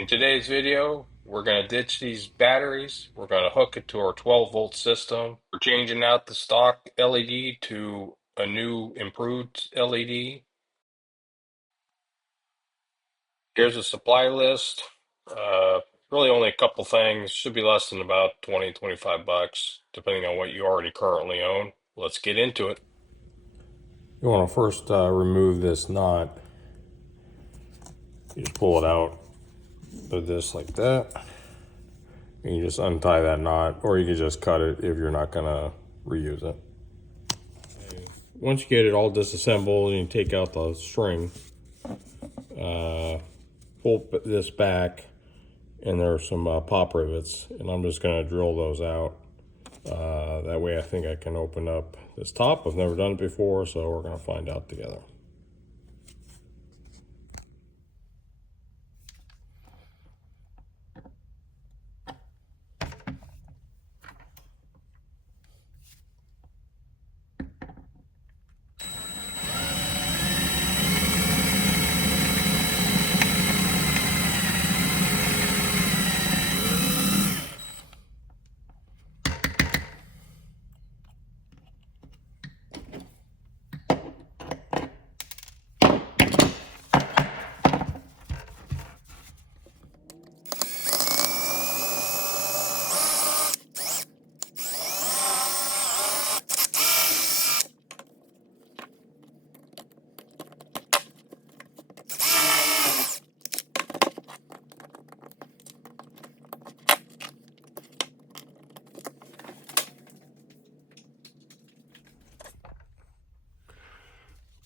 In today's video, we're going to ditch these batteries. We're going to hook it to our 12-volt system. We're changing out the stock LED to a new improved LED. Here's a supply list. Really only a couple things. Should be less than about 20-25 bucks, depending on what you already currently own. Let's get into it. You want to first remove this knot. You just pull it out of this like that. And you just untie that knot, or you can just cut it if you're not gonna reuse it. Okay. Once you get it all disassembled, you can take out the string, pull this back, and there are some pop rivets, and I'm just gonna drill those out. That way I think I can open up this top. I've never done it before, so we're gonna find out together.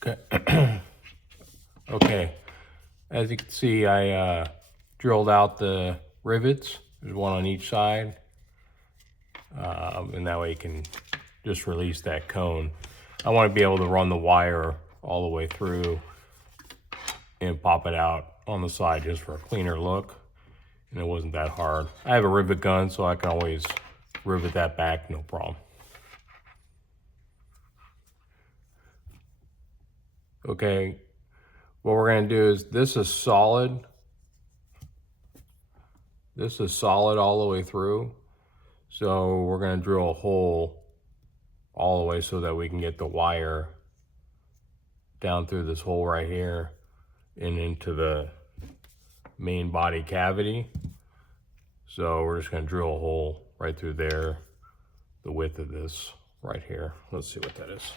Okay. Okay. As you can see, I drilled out the rivets. There's one on each side. And that way you can just release that cone. I want to be able to run the wire all the way through and pop it out on the side just for a cleaner look. And it wasn't that hard. I have a rivet gun, so I can always rivet that back, no problem. Okay, what we're gonna do is, this is solid. This is solid all the way through. So we're gonna drill a hole all the way so that we can get the wire down through this hole right here and into the main body cavity. So we're just gonna drill a hole right through there, the width of this right here. Let's see what that is.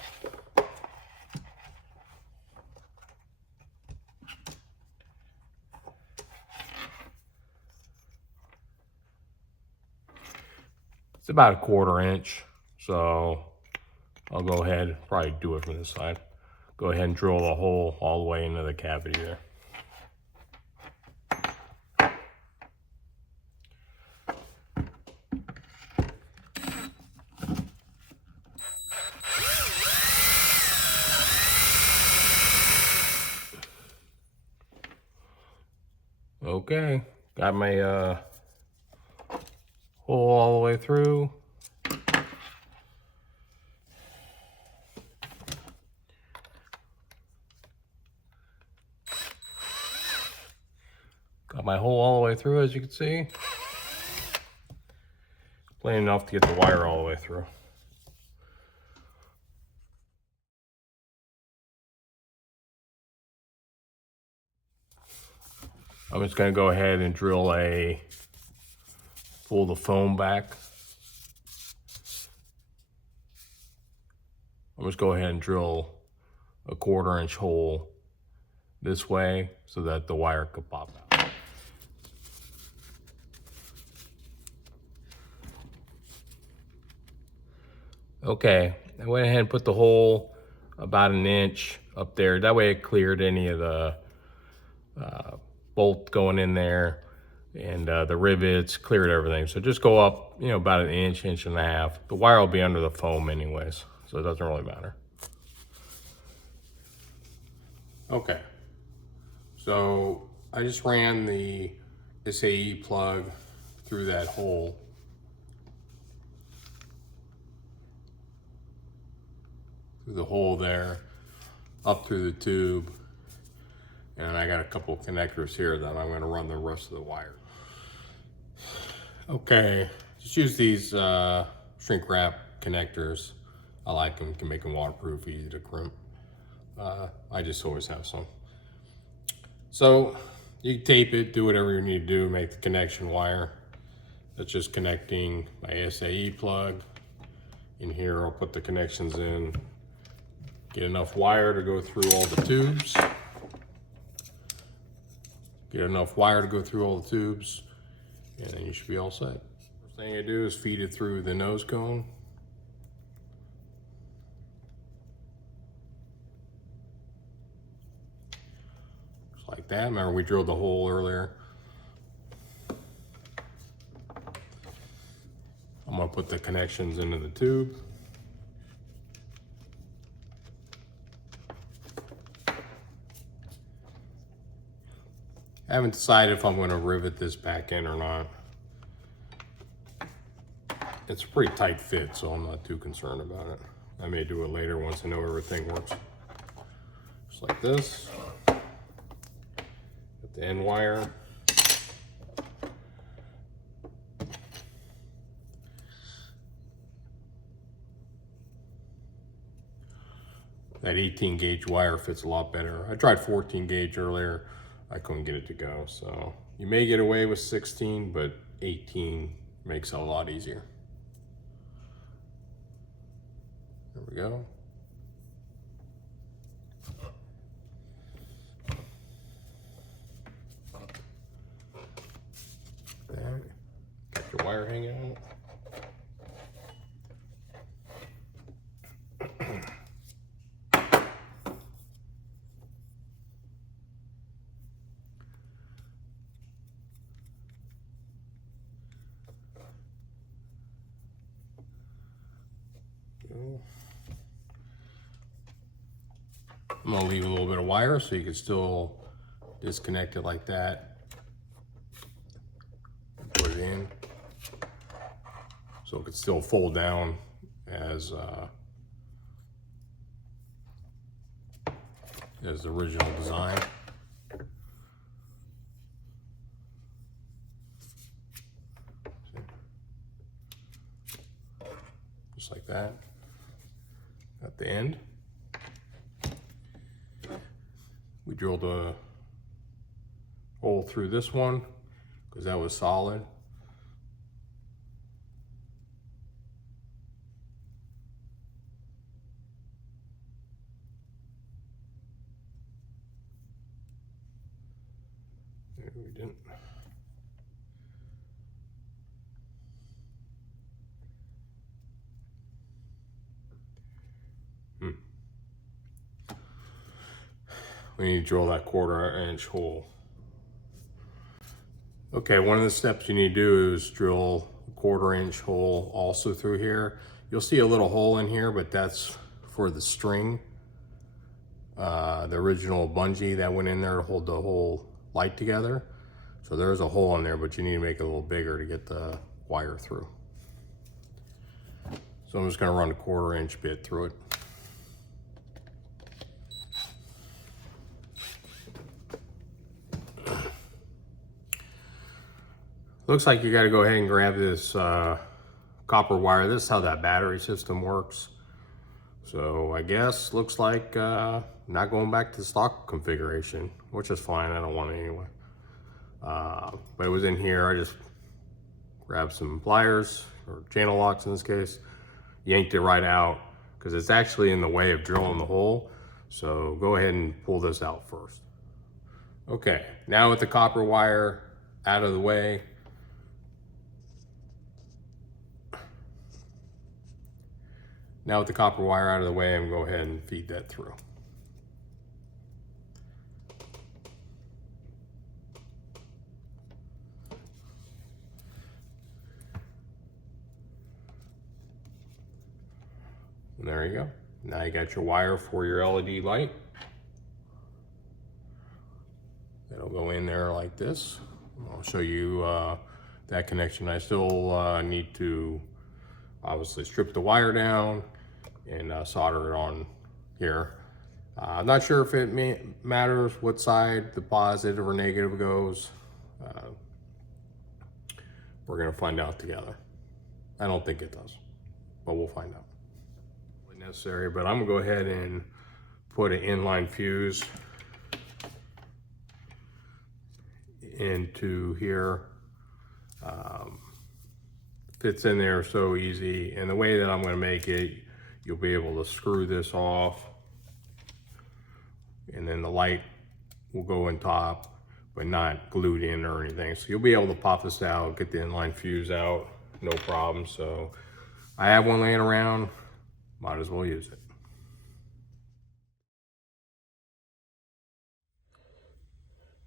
It's about 1/4 inch, so I'll go ahead, probably do it from this side. Go ahead and drill a hole all the way into the cavity there. Okay, got my hole all the way through. Got my hole all the way through, as you can see. Plain enough to get the wire all the way through. I'm just gonna go ahead and pull the foam back. I'm just go ahead and drill a 1/4 inch hole this way so that the wire could pop out. Okay, I went ahead and put the hole about 1 inch up there. That way it cleared any of the bolt going in there, and the rivets, cleared everything. So just go up, about 1 inch, 1.5 inches. The wire will be under the foam anyways, so it doesn't really matter. Okay, so I just ran the SAE plug through that hole. Through the hole there, up through the tube, And I got a couple of connectors here that I'm going to run the rest of the wire. Okay, just use these shrink wrap connectors. I like them, can make them waterproof, easy to crimp. I just always have some. So you can tape it, do whatever you need to do, make the connection wire. That's just connecting my SAE plug. In here, I'll put the connections in. Get enough wire to go through all the tubes. Get enough wire to go through all the tubes, and then you should be all set. First thing I do is feed it through the nose cone. Just like that. Remember, we drilled the hole earlier. I'm gonna put the connections into the tube. I haven't decided if I'm going to rivet this back in or not. It's a pretty tight fit, so I'm not too concerned about it. I may do it later once I know everything works. Just like this. Got the end wire. That 18 gauge wire fits a lot better. I tried 14 gauge earlier. I couldn't get it to go, so you may get away with 16, but 18 makes it a lot easier. There we go. There. Got your wire hanging out. I'm gonna leave a little bit of wire so you can still disconnect it like that. Put it in so it could still fold down as the original design. Just like that. At the end, we drilled a hole through this one because that was solid. There we didn't. We need to drill that 1/4 inch hole. Okay, one of the steps you need to do is drill a 1/4 inch hole also through here. You'll see a little hole in here, but that's for the string. The original bungee that went in there to hold the whole light together. So there's a hole in there, but you need to make it a little bigger to get the wire through. So I'm just gonna run a 1/4 inch bit through it. Looks like you got to go ahead and grab this copper wire. This is how that battery system works. So I guess looks like not going back to the stock configuration, which is fine. I don't want it anyway. But it was in here. I just grabbed some pliers or channel locks in this case, yanked it right out because it's actually in the way of drilling the hole. So go ahead and pull this out first. Okay, now with the copper wire out of the way, I'm going to go ahead and feed that through. And there you go. Now you got your wire for your LED light. It'll go in there like this. I'll show you that connection. I still need to obviously strip the wire down and solder it on here. I'm not sure if it matters what side the positive or negative goes. We're gonna find out together. I don't think it does, but we'll find out. Necessary, but I'm gonna go ahead and put an inline fuse into here. Fits in there so easy, and the way that I'm going to make it, you'll be able to screw this off, and then the light will go in top, but not glued in or anything. So you'll be able to pop this out, get the inline fuse out, no problem. So I have one laying around, might as well use it.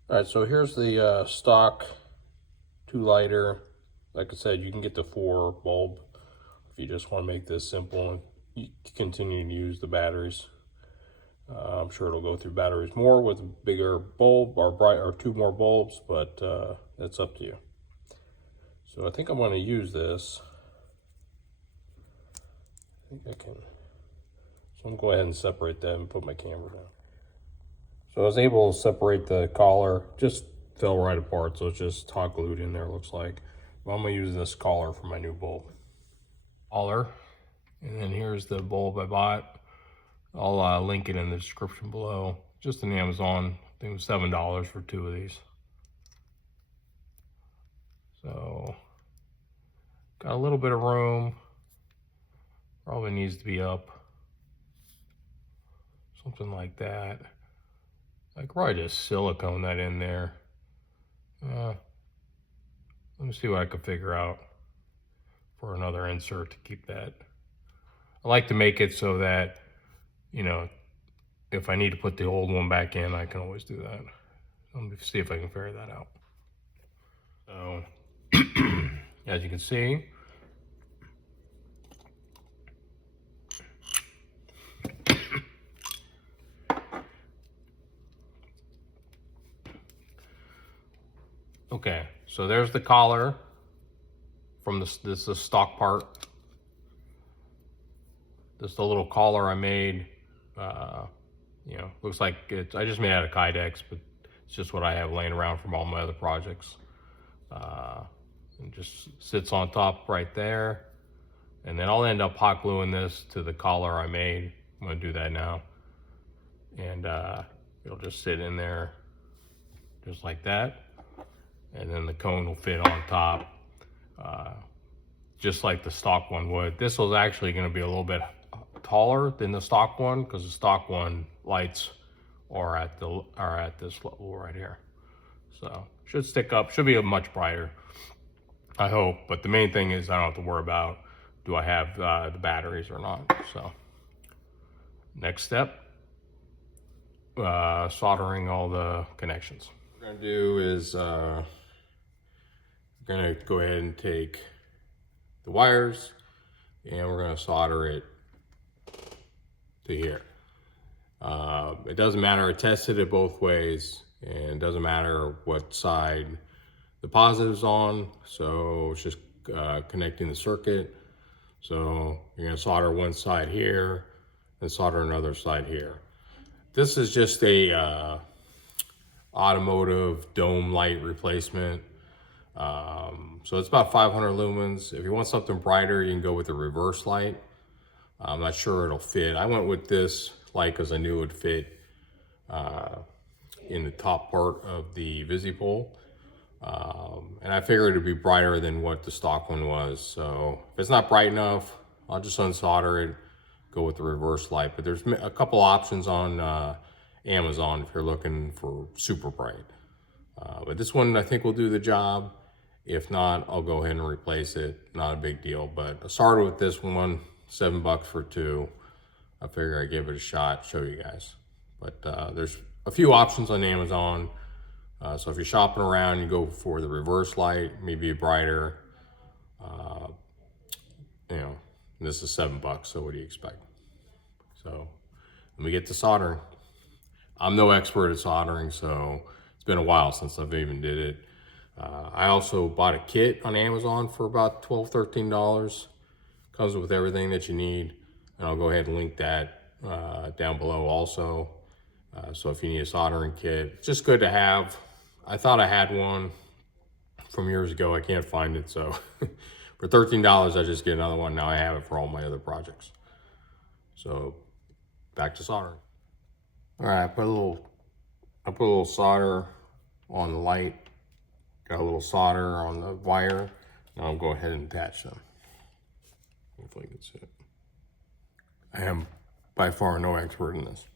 All right, so here's the stock 2 lighter. Like I said, you can get the 4 bulb if you just want to make this simple and you continue to use the batteries. I'm sure it'll go through batteries more with a bigger bulb or 2 more bulbs, but that's up to you. So I think I'm going to use this. I think I can. So I'm going to go ahead and separate that and put my camera down. So I was able to separate the collar, just fell right apart, so it's just hot glued in there, looks like. Well, I'm gonna use this collar for my new bulb. Collar, and then here's the bulb I bought. I'll link it in the description below. Just on Amazon, I think it was $7 for 2 of these. So, got a little bit of room. Probably needs to be up. Something like that. I could probably just silicone that in there. Let me see what I can figure out for another insert to keep that. I like to make it so that, you know, if I need to put the old one back in, I can always do that. Let me see if I can figure that out. So, as you can see, okay, so there's the collar from this is the stock part. This is the little collar I made. You know, looks like it's, I just made it out of Kydex, but it's just what I have laying around from all my other projects. And just sits on top right there. And then I'll end up hot gluing this to the collar I made. I'm gonna do that now. And it'll just sit in there just like that. And then the cone will fit on top, just like the stock one would. This was actually gonna be a little bit taller than the stock one because the stock one lights are at this level right here. So should stick up, should be much brighter, I hope. But the main thing is I don't have to worry about do I have the batteries or not. So next step, soldering all the connections. What we're gonna do is we're gonna go ahead and take the wires and we're gonna solder it to here. It doesn't matter, I tested it both ways, and it doesn't matter what side the positive's on, so it's just connecting the circuit. So you're gonna solder one side here and solder another side here. This is just a automotive dome light replacement. So it's about 500 lumens. If you want something brighter, you can go with a reverse light. I'm not sure it'll fit. I went with this light because I knew it would fit in the top part of the VisiPole. And I figured it'd be brighter than what the stock one was. So if it's not bright enough, I'll just unsolder it, go with the reverse light. But there's a couple options on Amazon if you're looking for super bright. But this one I think will do the job. If not, I'll go ahead and replace it. Not a big deal, but I started with this one, $7 for 2. I figure I'd give it a shot, show you guys. But there's a few options on Amazon. So if you're shopping around, you go for the reverse light, maybe brighter. You know, this is $7, so what do you expect? So let me get to soldering. I'm no expert at soldering, so it's been a while since I've even did it. I also bought a kit on Amazon for about $12, $13. Comes with everything that you need. And I'll go ahead and link that down below also. So if you need a soldering kit, it's just good to have. I thought I had one from years ago. I can't find it, so for $13 I just get another one. Now I have it for all my other projects. So back to soldering. All right, I put a little solder on the light, got a little solder on the wire. Now I'll go ahead and attach them. Hopefully you can see it. I am by far no expert in this.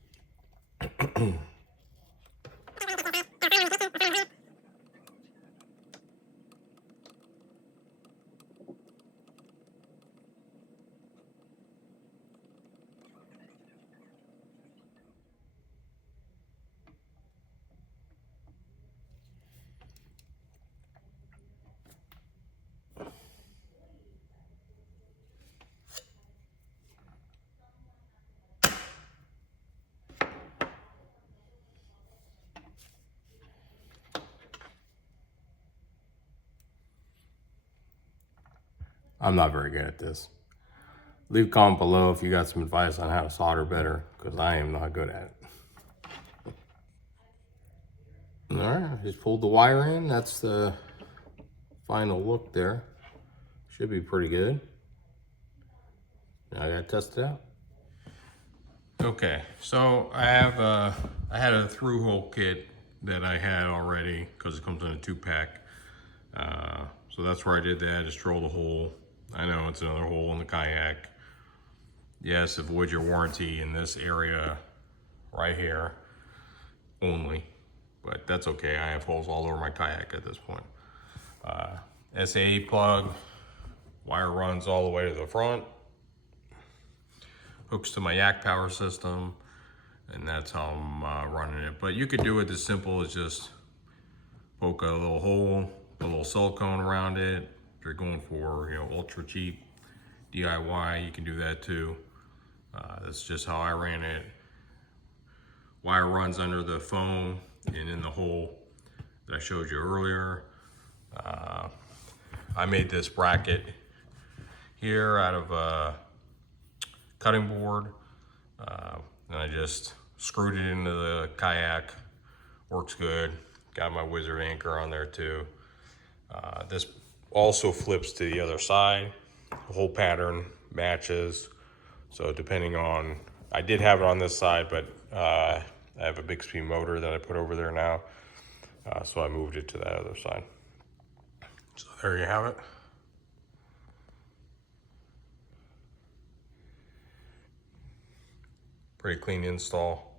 I'm not very good at this. Leave a comment below if you got some advice on how to solder better, because I am not good at it. All right, just pulled the wire in. That's the final look there. Should be pretty good. Now I gotta test it out. Okay, so I had a through hole kit that I had already because it comes in a 2-pack. So that's where I did that. Just drill the hole. I know it's another hole in the kayak. Yes, avoid your warranty in this area right here only, but that's okay. I have holes all over my kayak at this point. SAE plug, wire runs all the way to the front, hooks to my yak power system, and that's how I'm running it. But you could do it as simple as just poke a little hole, put a little silicone around it. If you're going for, you know, ultra cheap DIY, you can do that too. That's just how I ran it. Wire runs under the foam and in the hole that I showed you earlier. I made this bracket here out of a cutting board, and I just screwed it into the kayak. Works good. Got my wizard anchor on there too. This also flips to the other side. The whole pattern matches. So depending on, I did have it on this side, but I have a Bixby motor that I put over there now. So I moved it to that other side. So there you have it. Pretty clean install.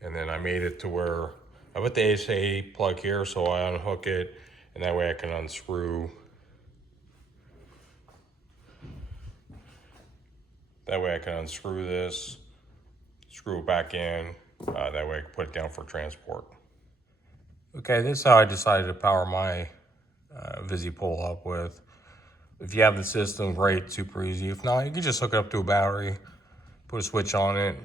And then I made it to where I put the SAE plug here, so I unhook it, and that way I can unscrew. That way I can unscrew this, screw it back in. That way I can put it down for transport. Okay, this is how I decided to power my VisiPole up with. If you have the system, great, super easy. If not, you can just hook it up to a battery, put a switch on it,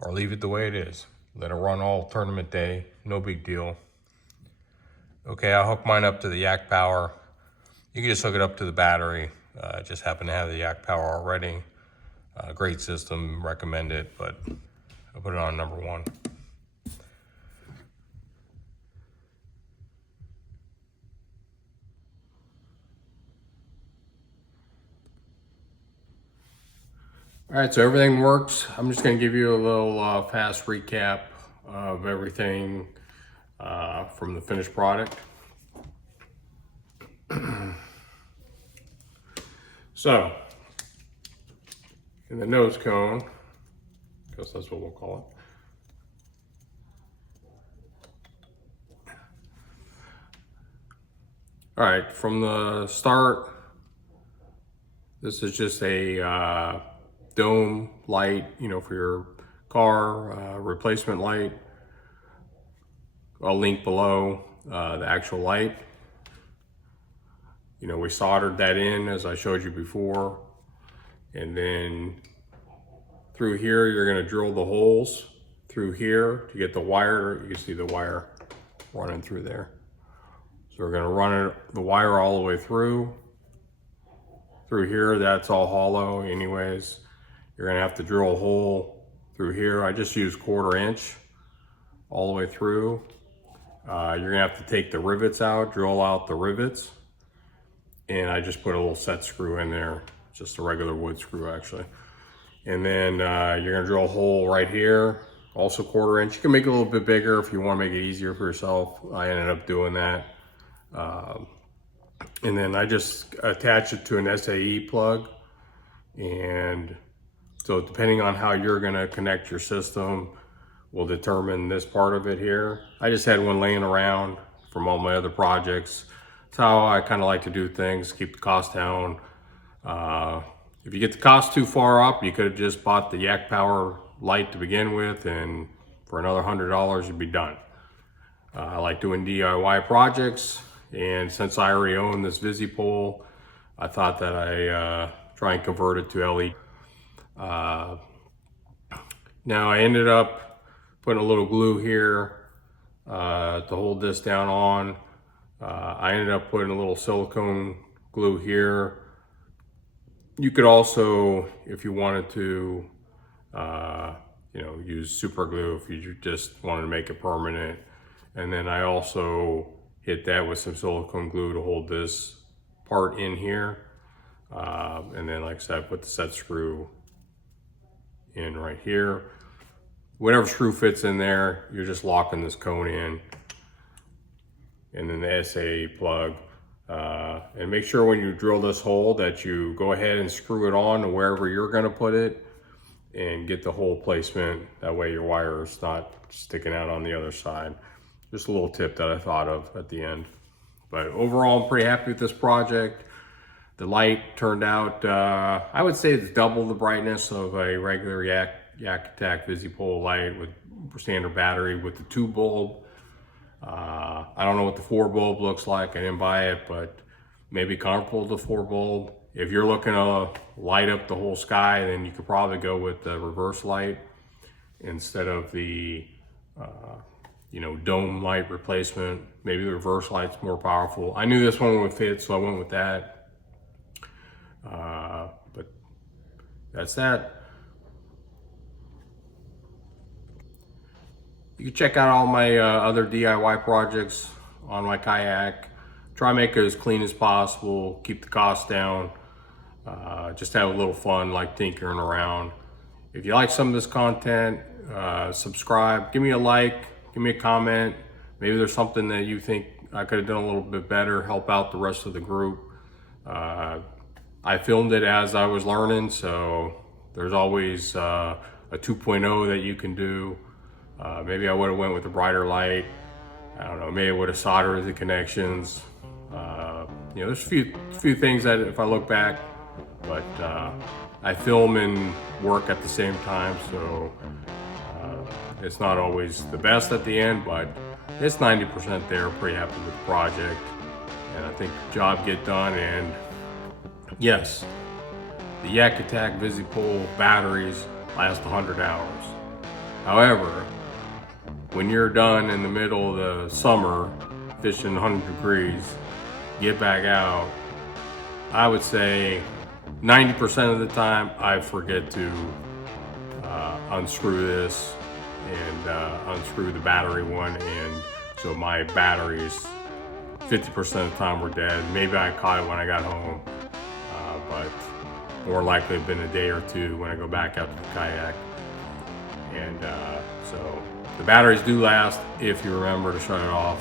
or leave it the way it is. Let it run all tournament day, no big deal. Okay, I'll hook mine up to the yak power. You can just hook it up to the battery. Just happen to have the yak power already. Great system, recommend it, but I'll put it on number 1. All right, so everything works. I'm just gonna give you a little fast recap of everything from the finished product. So, in the nose cone, I guess that's what we'll call it. All right, from the start, this is just a dome light, you know, for your car, replacement light. I'll link below the actual light. You know, we soldered that in as I showed you before. And then through here, you're gonna drill the holes through here to get the wire. You can see the wire running through there. So we're gonna run the wire all the way through here. That's all hollow anyways. You're gonna have to drill a hole through here. I just use 1/4 inch all the way through. You're gonna have to take the rivets out, drill out the rivets. And I just put a little set screw in there, just a regular wood screw actually. And then you're gonna drill a hole right here, also 1/4 inch. You can make it a little bit bigger if you wanna make it easier for yourself. I ended up doing that. And then I just attach it to an SAE plug. And so depending on how you're gonna connect your system will determine this part of it here. I just had one laying around from all my other projects. That's how I kind of like to do things, keep the cost down. If you get the cost too far up, you could have just bought the Yak Power light to begin with, and for another $100 you'd be done. I like doing DIY projects, and since I already own this VisiPole, I thought that I try and convert it to LED. Now I ended up putting a little glue here to hold this down on. I ended up putting a little silicone glue here. You could also, if you wanted to, use super glue if you just wanted to make it permanent. And then I also hit that with some silicone glue to hold this part in here. And then, like I said, I put the set screw in right here. Whatever screw fits in there, you're just locking this cone in. And then the SA plug. And make sure when you drill this hole that you go ahead and screw it on to wherever you're gonna put it and get the hole placement. That way your wire is not sticking out on the other side. Just a little tip that I thought of at the end. But overall, I'm pretty happy with this project. The light turned out, I would say it's double the brightness of a regular YakAttack VisiPole light with standard battery with the 2 bulb. I don't know what the 4 bulb looks like. I didn't buy it, but maybe comparable to 4 bulb. If you're looking to light up the whole sky, then you could probably go with the reverse light instead of the dome light replacement. Maybe the reverse light's more powerful. I knew this one would fit, so I went with that. But that's that. You can check out all my other DIY projects on my kayak. Try to make it as clean as possible, keep the cost down, just have a little fun, like tinkering around. If you like some of this content, subscribe, give me a like, give me a comment. Maybe there's something that you think I could have done a little bit better, help out the rest of the group. I filmed it as I was learning, so there's always a 2.0 that you can do. Maybe I would have went with a brighter light. I don't know, maybe I would have soldered the connections. There's a few things that if I look back, but I film and work at the same time, so it's not always the best at the end, but it's 90% there. Pretty happy with the project, and I think the job get done. And yes, the YakAttack VisiPole batteries last 100 hours. However, when you're done in the middle of the summer, fishing 100 degrees, get back out, I would say 90% of the time I forget to unscrew this and unscrew the battery one, and so my batteries 50% of the time were dead. Maybe I caught it when I got home, but more likely it's been a day or two when I go back out to the kayak. And so the batteries do last if you remember to shut it off.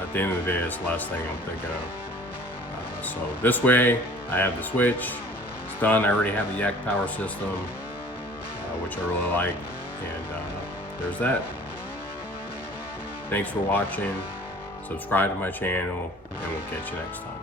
At the end of the day, it's the last thing I'm thinking of. So this way, I have the switch. It's done. I already have the Yak Power system, which I really like. And there's that. Thanks for watching. Subscribe to my channel, and we'll catch you next time.